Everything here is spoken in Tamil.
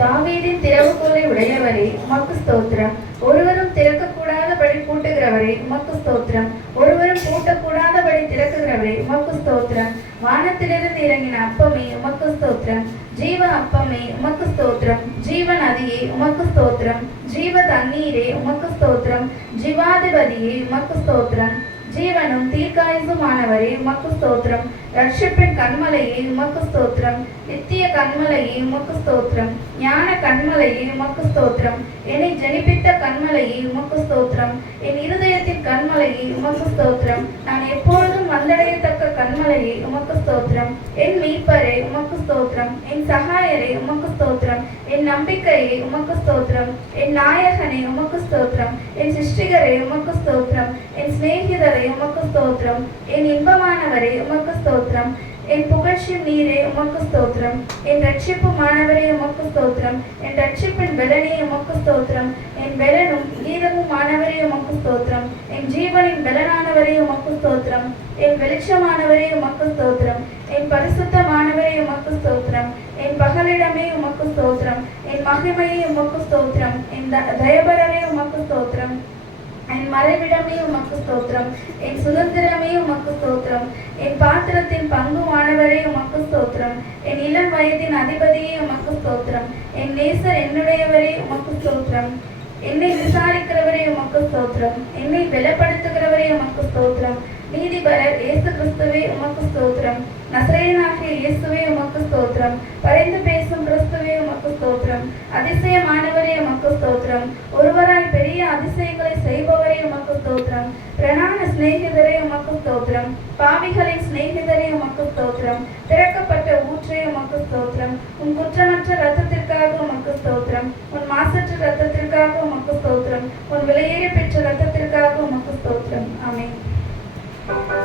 தாவீதின் திறவுகோலை உடையவரே உமக்கு ஸ்தோத்திரம். ஒருவரும் திறக்கக்கூடாதபடி பூட்டுகிறவரே உமக்கு ஸ்தோத்திரம். ஒருவரும் பூட்டக்கூடாதபடி திறக்குகிறவரே உமக்கு ஸ்தோத்திரம். வானத்திலிருந்து இறங்கின அப்பமே உமக்கு ஸ்தோத்திரம். ஜீவ அப்பமே உமக்கு ஸ்தோத்திரம். ஜீவ நதியே உமக்கு ஸ்தோத்திரம். ஜீவ தண்ணீரே உமக்கு ஸ்தோத்திரம். ஜீவாதிபதியே உமக்கு ஸ்தோத்திரம். ஜீவனும் தீர்க்காயுசுமானவரே உமக்கு ஸ்தோத்திரம். ரட்சிப்பின் கண்மலையே உமக்கு ஸ்தோத்திரம். நித்திய கண்மலையே உமக்கு ஸ்தோத்திரம். ஞான கண்மலையே உமக்கு ஸ்தோத்திரம். என்னை ஜனிப்பித்த கண்மலையே உமக்கு ஸ்தோத்திரம். என் இருதயத்தின் கண்மலையே உமக்கு ஸ்தோத்திரம். நான் எப்பொழுதும் வந்தடையத்தக்க கண்மலையே உமக்கு ஸ்தோத்திரம். என் மீட்பரே உமக்கு ஸ்தோத்திரம். என் சகாயரே உமக்கு ஸ்தோத்திரம். என் நம்பிக்கையே உமக்கு ஸ்தோத்திரம். என் நாயகனே உமக்கு ஸ்தோத்திரம். என் சிருஷ்டிகரே உமக்கு ஸ்தோத்திரம். என் சிநேகிதரே உமக்கு ஸ்தோத்திரம். என் இன்பமானவரே உமக்கு ஸ்தோத்திரம். என் புகழ்ச்சி நீரே உமக்கு ஸ்தோத்திரம். என் ரட்சிப்பு மாணவரே உமக்கு ஸ்தோத்திரம். என் ரட்சிப்பின் பெலனே உமக்கு ஸ்தோத்திரம். என் பெலனும் கீதமும் மாணவரே உமக்கு ஸ்தோத்திரம். என் ஜீவனின் பெலனானவரே உமக்கு ஸ்தோத்திரம். என் வெளிச்சமானவரே உமக்கு ஸ்தோத்திரம். என் பரிசுத்தமானவரே உமக்கு ஸ்தோத்திரம். என் பகலிடமே உமக்கு ஸ்தோத்திரம். என் மகிமையே உமக்கு ஸ்தோத்திரம். என் தயபரவே உமக்கு ஸ்தோத்திரம். என் மறைவிடமே உமக்கு ஸ்தோத்திரம். என் சுதந்திரமே உமக்கு ஸ்தோத்திரம். என் பாத்திரத்தின் பங்குமானவரே உமக்கு ஸ்தோத்திரம். என் இளம் வயதின் அதிபதியே உமக்கு ஸ்தோத்திரம். என் நேசர் என்னுடையவரே உமக்கு ஸ்தோத்திரம். என்னை விசாரிக்கிறவரே உமக்கு ஸ்தோத்திரம். என்னை பலப்படுத்துகிறவரே உமக்கு ஸ்தோத்திரம். நீதிபரர் இயேசு கிறிஸ்துவே உமக்கு ஸ்தோத்திரம். நசரேயனாகிய இயேசுவே உமக்கு ஸ்தோத்திரம். பரிந்து பேசும் கிறிஸ்துவே உமக்கு ஸ்தோத்திரம். அதிசயமானவரே உமக்கு ஸ்தோத்திரம். ஒருவராய் பெரிய அதிசயங்களை செய்பவரே உமக்கு ஸ்தோத்திரம். பிரணான சிநேகிதரே உமக்கு ஸ்தோத்திரம். பாவிகளின் சிநேகிதரே உமக்கு ஸ்தோத்திரம். திறக்கப்பட்ட ஊற்றே உமக்கு ஸ்தோத்திரம். உன் குற்றமற்ற இரத்தத்திற்காக உமக்கு ஸ்தோத்திரம். உன் மாசற்ற இரத்தத்திற்காக உமக்கு ஸ்தோத்திரம். உன் விலையேறி பெற்ற இரத்த